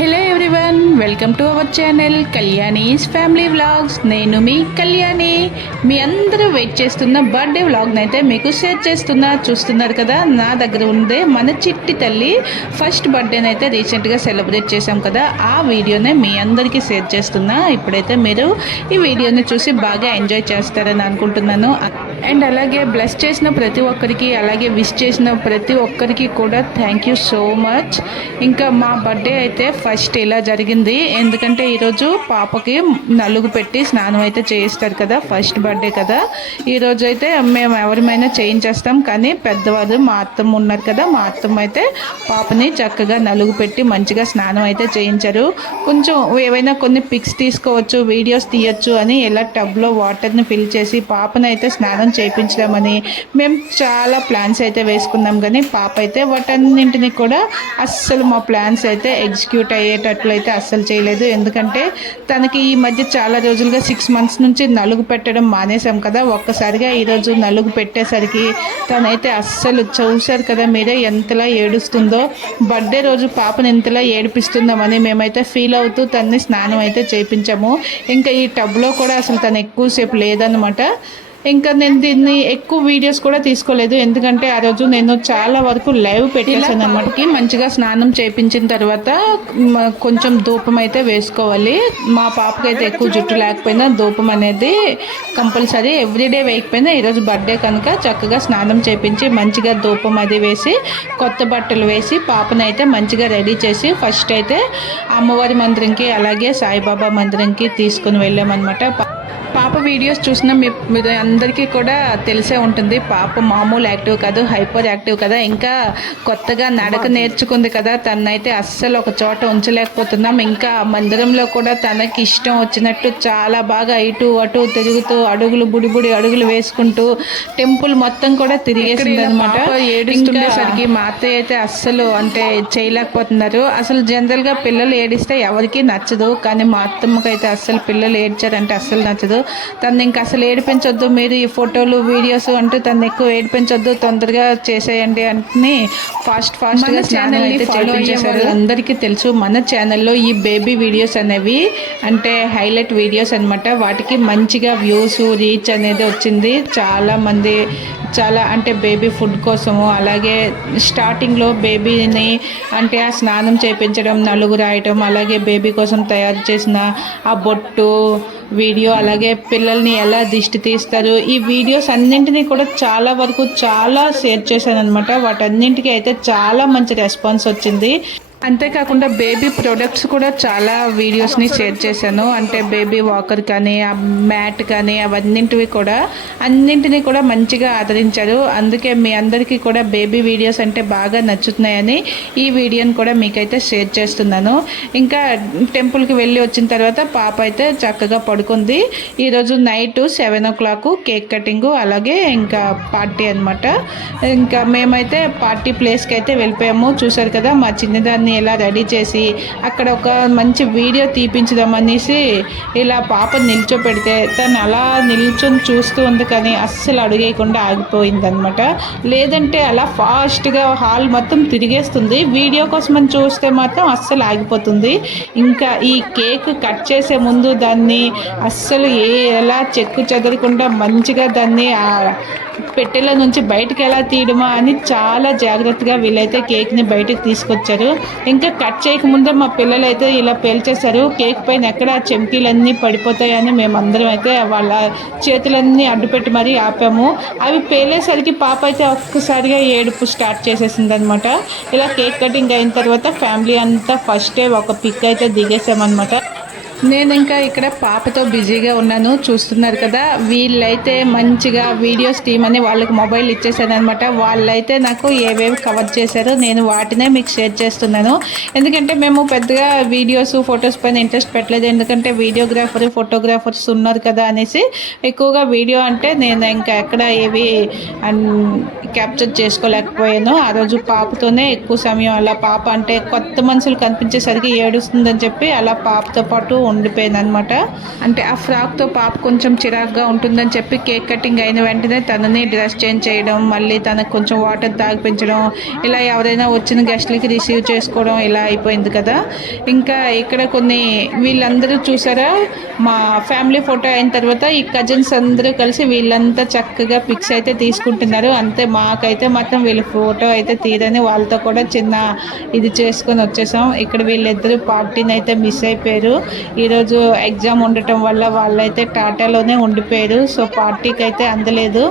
Hello everyone, welcome to our channel Kalyani's family vlogs. నేను మీ కళ్యాణి. మీ అందరూ wait చేస్తున్న బర్త్డే వ్లాగ్ని అయితే మీకు షేర్ చేస్తున్నా. చూస్తున్నారు కదా, నా దగ్గర ఉందే మన చిట్టి తల్లి ఫస్ట్ బర్త్డేని అయితే రీసెంట్గా సెలబ్రేట్ చేశాం కదా, ఆ వీడియోనే మీ అందరికీ షేర్ చేస్తున్నా. ఇప్పుడైతే మీరు ఈ వీడియోని చూసి బాగా ఎంజాయ్ చేస్తారని అనుకుంటున్నాను. అండ్ అలాగే బ్లెస్ చేసిన ప్రతి ఒక్కరికి, అలాగే విష్ చేసిన ప్రతి ఒక్కరికి కూడా థ్యాంక్ యూ సో మచ్. ఇంకా మా బర్త్డే అయితే ఫస్ట్ ఇలా జరిగింది. ఎందుకంటే ఈరోజు పాపకి నలుగు పెట్టి స్నానం అయితే చేయిస్తారు కదా, ఫస్ట్ బర్త్డే కదా. ఈరోజు అయితే మేము ఎవరిమైనా చేయించేస్తాం, కానీ పెద్దవాళ్ళు మా అత్తమ్మ ఉన్నారు కదా, మా అత్తమ్మ అయితే పాపని చక్కగా నలుగు పెట్టి మంచిగా స్నానం అయితే చేయించారు. కొంచెం ఏవైనా కొన్ని పిక్స్ తీసుకోవచ్చు, వీడియోస్ తీయచ్చు అని ఇలా టబ్లో వాటర్ని ఫిల్ చేసి పాపని అయితే స్నానం చేయించడామని మేము చాలా ప్లాన్స్ అయితే వేసుకున్నాం. కానీ పాప అయితే వాటన్నింటినీ కూడా అస్సలు మా ప్లాన్స్ అయితే ఎగ్జిక్యూట్ అయ్యేటట్లు అయితే అస్సలు చేయలేదు. ఎందుకంటే తనకి ఈ మధ్య చాలా రోజులుగా 6 months నుంచి నలుగు పెట్టడం మానేసాం కదా. ఒక్కసారిగా ఈరోజు నలుగు పెట్టేసరికి తనైతే అస్సలు చూశారు కదా మీరే ఎంతలా ఏడుస్తుందో. బర్త్డే రోజు పాపను ఎంతలా ఏడిపిస్తుందామని మేమైతే ఫీల్ అవుతూ తనని స్నానం అయితే చేయించాము. ఇంకా ఈ టబ్లో కూడా అసలు తను ఎక్కువసేపు లేదనమాట. ఇంకా నేను దీన్ని ఎక్కువ వీడియోస్ కూడా తీసుకోలేదు, ఎందుకంటే ఆ రోజు నేను చాలా వరకు లైవ్ పెట్టేసాను అనమాట. మంచిగా స్నానం చేయించిన తర్వాత కొంచెం ధూపం అయితే వేసుకోవాలి. మా పాపకి అయితే ఎక్కువ జుట్టు లేకపోయినా ధూపం అనేది కంపల్సరీ, ఎవ్రీడే వేయకపోయినా ఈరోజు బర్త్డే కనుక చక్కగా స్నానం చేయించి మంచిగా ధూపం అది వేసి కొత్త బట్టలు వేసి పాపను అయితే మంచిగా రెడీ చేసి ఫస్ట్ అయితే అమ్మవారి మందిరంకి అలాగే సాయిబాబా మందిరంకి తీసుకుని వెళ్ళామన్నమాట. పాప వీడియోస్ చూసిన మీరు అందరికీ కూడా తెలిసే ఉంటుంది. పాప మామూలు యాక్టివ్ కాదు, హైపర్ యాక్టివ్ కదా. ఇంకా కొత్తగా నడక నేర్చుకుంది కదా, తనైతే అస్సలు ఒక చోట ఉంచలేకపోతున్నాం. ఇంకా మందిరంలో కూడా తనకి ఇష్టం వచ్చినట్టు చాలా బాగా ఇటు అటు తిరుగుతూ అడుగులు బుడి అడుగులు వేసుకుంటూ టెంపుల్ మొత్తం కూడా తిరిగేసింది అనమాట. ఏడుస్తుండేసరికి మా అత్తయ్య అయితే అస్సలు అంటే చేయలేకపోతున్నారు. అసలు జనరల్గా పిల్లలు ఏడిస్తే ఎవరికి నచ్చదు, కానీ మా అత్తమ్మకి అయితే అస్సలు పిల్లలు ఏడ్చారంటే అస్సలు నచ్చదు. తను ఇంకా అసలు ఏడిపించొద్దు, మీరు ఈ ఫోటోలు వీడియోస్ అంటూ తను ఎక్కువ ఏడిపించొద్దు, తొందరగా చేసేయండి అని ఫాస్ట్గా ఛానల్ అయితే చేయించేశారు. అందరికీ తెలుసు మన ఛానల్లో ఈ బేబీ వీడియోస్ అనేవి అంటే హైలైట్ వీడియోస్ అనమాట. వాటికి మంచిగా వ్యూస్ రీచ్ అనేది వచ్చింది. చాలా అంటే బేబీ ఫుడ్ కోసము, అలాగే స్టార్టింగ్లో బేబీని అంటే ఆ స్నానం చేయించడం, నలుగు రాయటం, అలాగే బేబీ కోసం తయారు చేసిన ఆ బొట్టు వీడియో, అలాగే పిల్లల్ని ఎలా దిష్టి తీస్తారు, ఈ వీడియోస్ అన్నింటినీ కూడా చాలా వరకు చాలా షేర్ చేశాను అనమాట. వాటన్నింటికి అయితే చాలా మంచి రెస్పాన్స్ వచ్చింది. అంతేకాకుండా బేబీ ప్రొడక్ట్స్ కూడా చాలా వీడియోస్ని షేర్ చేశాను. అంటే బేబీ వాకర్ కానీ, ఆ మ్యాట్ కానీ, అన్నింటినీ కూడా మంచిగా ఆదరించారు. అందుకే మీ అందరికీ కూడా బేబీ వీడియోస్ అంటే బాగా నచ్చుతున్నాయని ఈ వీడియోని కూడా మీకైతే షేర్ చేస్తున్నాను. ఇంకా టెంపుల్కి వెళ్ళి వచ్చిన తర్వాత పాప అయితే చక్కగా పడుకుంది. ఈరోజు నైట్ 7 o'clock కేక్ కటింగు, అలాగే ఇంకా పార్టీ అనమాట. ఇంకా మేమైతే పార్టీ ప్లేస్కి అయితే వెళ్ళిపోయాము. చూసారు కదా మా చిన్నదాన్ని ఎలా రెడీ చేసి అక్కడ ఒక మంచి వీడియో తీపించుదామనేసి ఇలా పాప నిల్చోపెడితే తను అలా నిల్చొని చూస్తూ ఉంది, కానీ అస్సలు అడుగేయకుండా ఆగిపోయిందనమాట. లేదంటే అలా ఫాస్ట్గా హాల్ మొత్తం తిరిగేస్తుంది. వీడియో కోసం అని చూస్తే మాత్రం అస్సలు ఆగిపోతుంది. ఇంకా ఈ కేక్ కట్ చేసే ముందు దాన్ని అస్సలు ఎలా చెక్కు చెదరకుండా మంచిగా దాన్ని పెట్టెల నుంచి బయటకు ఎలా తీయడమా అని చాలా జాగ్రత్తగా వీళ్ళైతే కేక్ని బయటకు తీసుకొచ్చారు. ఇంకా కట్ చేయకముందే మా పిల్లలు అయితే ఇలా పేల్చేశారు. కేక్ పైన ఎక్కడ చెంకీలన్నీ పడిపోతాయని మేమందరం అయితే వాళ్ళ చేతులన్నీ అడ్డుపెట్టి మరీ ఆపాము. అవి పేలేసరికి పాప అయితే ఒక్కసారిగా ఏడుపు స్టార్ట్ చేసేసింది అనమాట. ఇలా కేక్ కటింగ్ అయిన తర్వాత ఫ్యామిలీ అంతా ఫస్ట్ ఒక పిక్ అయితే దిగేసామన్నమాట. నేను ఇంకా ఇక్కడ పాపతో బిజీగా ఉన్నాను. చూస్తున్నారు కదా, వీళ్ళైతే మంచిగా వీడియోస్ తీయమని వాళ్ళకి మొబైల్ ఇచ్చేసాను అనమాట. వాళ్ళైతే నాకు ఏవేవి కవర్ చేశారో నేను వాటినే మీకు షేర్ చేస్తున్నాను. ఎందుకంటే మేము పెద్దగా వీడియోస్ ఫొటోస్ పైన ఇంట్రెస్ట్ పెట్టలేదు, ఎందుకంటే ఫోటోగ్రాఫర్స్ ఉన్నారు కదా అనేసి ఎక్కువగా వీడియో అంటే నేను ఇంకా ఎక్కడ ఏవి క్యాప్చర్ చేసుకోలేకపోయాను. ఆ రోజు పాపతోనే ఎక్కువ సమయం అలా పాప అంటే కొత్త మనుషులు కనిపించేసరికి ఏడుస్తుందని చెప్పి అలా పాపతో పాటు ఉండిపోయింది అనమాట. అంటే ఆ ఫ్రాక్తో పాప కొంచెం చిరాగ్గా ఉంటుందని చెప్పి కేక్ కటింగ్ అయిన వెంటనే తనని డ్రెస్ చేంజ్ చేయడం, మళ్ళీ తనకు కొంచెం వాటర్ తాగిపించడం, ఇలా ఎవరైనా వచ్చిన గెస్ట్లకి రిసీవ్ చేసుకోవడం ఇలా అయిపోయింది కదా. ఇంకా ఇక్కడ కొన్ని వీళ్ళందరూ చూసారా, మా ఫ్యామిలీ ఫోటో అయిన తర్వాత ఈ కజిన్స్ అందరూ కలిసి వీళ్ళంతా చక్కగా పిక్స్ అయితే తీసుకుంటున్నారు. అంతే మాకైతే మాత్రం వీళ్ళ ఫోటో అయితే తీరని వాళ్ళతో కూడా చిన్న ఇది చేసుకొని వచ్చేసాం. ఇక్కడ వీళ్ళిద్దరూ పార్టీని అయితే మిస్ అయిపోయారు. ఈరోజు ఎగ్జామ్ ఉండటం వల్ల వాళ్ళైతే టాటాలోనే ఉండిపోయారు. సో పార్టీకి అయితే అందలేదు.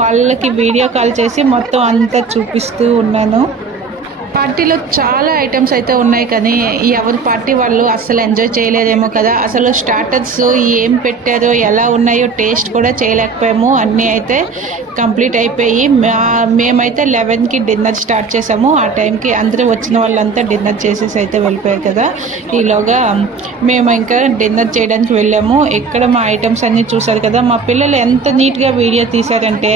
వాళ్ళకి వీడియో కాల్ చేసి మొత్తం అంతా చూపిస్తూ ఉన్నాను. పార్టీలో చాలా ఐటమ్స్ అయితే ఉన్నాయి, కానీ ఎవరి పార్టీ వాళ్ళు అస్సలు ఎంజాయ్ చేయలేదేమో కదా. అసలు స్టార్టర్స్ ఏం పెట్టారో ఎలా ఉన్నాయో టేస్ట్ కూడా చేయలేకపోయాము. అన్నీ అయితే కంప్లీట్ అయిపోయి మేమైతే 11కి డిన్నర్ స్టార్ట్ చేసాము. ఆ టైంకి అందరూ వచ్చిన వాళ్ళంతా డిన్నర్ చేసేసి అయితే వెళ్ళిపోయారు కదా. ఈలోగా మేము ఇంకా డిన్నర్ చేయడానికి వెళ్ళాము. ఇక్కడ మా ఐటమ్స్ అన్నీ చూసారు కదా. మా పిల్లలు ఎంత నీట్గా వీడియో తీశారంటే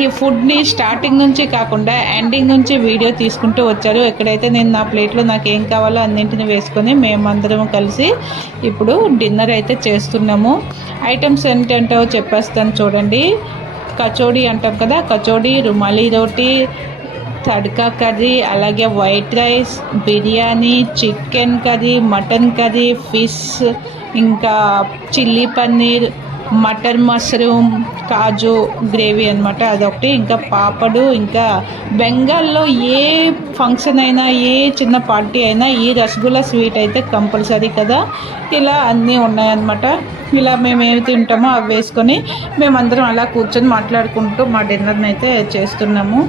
ఈ ఫుడ్ని స్టార్టింగ్ నుంచి కాకుండా ఎండింగ్ నుంచి వీడియో తీసుకుంటూ వచ్చారు. ఎక్కడైతే నేను నా ప్లేట్లో నాకు ఏం కావాలో అన్నింటిని వేసుకొని మేమందరం కలిసి ఇప్పుడు డిన్నర్ అయితే చేస్తున్నాము. ఐటమ్స్ ఏంటంటో చెప్పేస్తాను చూడండి. కచోడీ అంటాం కదా, కచోడీ, రుమాలి రోటీ, తడ్కా కర్రీ, అలాగే white rice, biryani, chicken curry, mutton curry, fish, ఇంకా చిల్లీ పన్నీర్, మటర్ మష్రూమ్, కాజు గ్రేవీ అనమాట అదొకటి, ఇంకా పాపడు. ఇంకా బెంగాల్లో ఏ ఫంక్షన్ అయినా ఏ చిన్న పార్టీ అయినా ఈ రసగుల్లా స్వీట్ అయితే కంపల్సరీ కదా. ఇలా అన్నీ ఉన్నాయన్నమాట. ఇలా మేము ఏమి తింటామో అవి వేసుకొని మేమందరం అలా కూర్చొని మాట్లాడుకుంటూ మా డిన్నర్ని అయితే చేస్తున్నాము.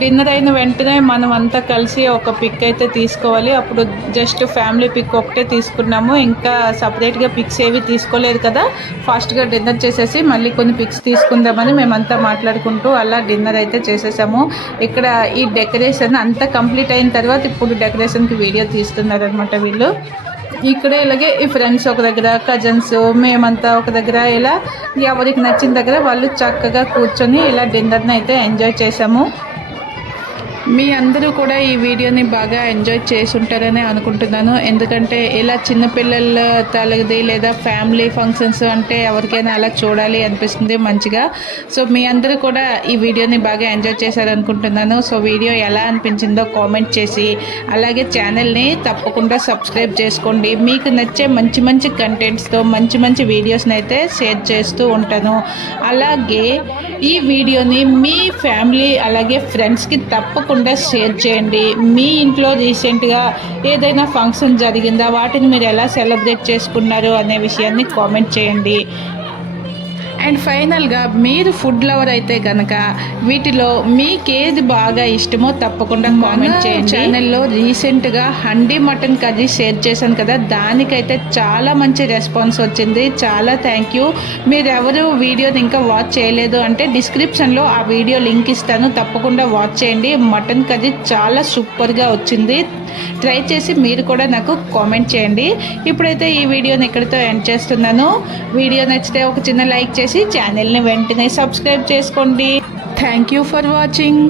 డిన్నర్ అయిన వెంటనే మనం అంతా కలిసి ఒక పిక్ అయితే తీసుకోవాలి. అప్పుడు జస్ట్ ఫ్యామిలీ పిక్ ఒకటే తీసుకున్నాము. ఇంకా సపరేట్గా పిక్స్ ఏవి తీసుకోలేదు కదా. ఫాస్ట్గా డిన్నర్ చేసేసి మళ్ళీ కొన్ని పిక్స్ తీసుకుందామని మేమంతా మాట్లాడుకుంటూ అలా డిన్నర్ అయితే చేసేసాము. ఇక్కడ ఈ డెకరేషన్ అంతా కంప్లీట్ అయిన తర్వాత ఇప్పుడు డెకరేషన్కి వీడియో తీస్తున్నారనమాట వీళ్ళు. ఇక్కడ ఇలాగే ఈ ఫ్రెండ్స్ ఒక దగ్గర, కజన్స్, మేమంతా ఒక దగ్గర, ఇలా ఎవరికి నచ్చిన దగ్గర వాళ్ళు చక్కగా కూర్చొని ఇలా డిన్నర్ని అయితే ఎంజాయ్ చేసాము. మీ అందరూ కూడా ఈ వీడియోని బాగా ఎంజాయ్ చేసి ఉంటారని అనుకుంటున్నాను. ఎందుకంటే ఇలా చిన్నపిల్లల తలది లేదా ఫ్యామిలీ ఫంక్షన్స్ అంటే ఎవరికైనా అలా చూడాలి అనిపిస్తుంది మంచిగా. సో మీ అందరూ కూడా ఈ వీడియోని బాగా ఎంజాయ్ చేశారనుకుంటున్నాను. సో వీడియో ఎలా అనిపించిందో కామెంట్ చేసి అలాగే ఛానల్ని తప్పకుండా సబ్స్క్రైబ్ చేసుకోండి. మీకు నచ్చే మంచి మంచి కంటెంట్స్తో మంచి మంచి వీడియోస్ని అయితే షేర్ చేస్తూ ఉంటాను. అలాగే ఈ వీడియోని మీ ఫ్యామిలీ అలాగే ఫ్రెండ్స్కి తప్పకుండా షేర్ చేయండి. మీ ఇంట్లో రీసెంట్గా ఏదైనా ఫంక్షన్ జరిగిందా, వాటిని మీరు ఎలా సెలబ్రేట్ చేసుకున్నారు అనే విషయాన్ని కామెంట్ చేయండి. అండ్ ఫైనల్గా మీరు ఫుడ్ లవర్ అయితే కనుక వీటిలో మీకు ఏది బాగా ఇష్టమో తప్పకుండా కామెంట్ చేయండి. ఛానల్లో రీసెంట్గా హండీ మటన్ కర్రీ షేర్ చేశాను కదా, దానికైతే చాలా మంచి రెస్పాన్స్ వచ్చింది. చాలా థ్యాంక్ యూ. మీరు ఎవరు వీడియోని ఇంకా వాచ్ చేయలేదు అంటే డిస్క్రిప్షన్లో ఆ వీడియో లింక్ ఇస్తాను, తప్పకుండా వాచ్ చేయండి. మటన్ కర్రీ చాలా సూపర్గా వచ్చింది. ట్రై చేసి మీరు కూడా నాకు కామెంట్ చేయండి. ఇప్పుడైతే ఈ వీడియోని ఇక్కడితో ఎండ్ చేస్తున్నాను. వీడియో నచ్చితే ఒక చిన్న లైక్ చేసి ఛానల్ని వెంటనే సబ్స్క్రైబ్ చేసుకోండి. Thank you for watching.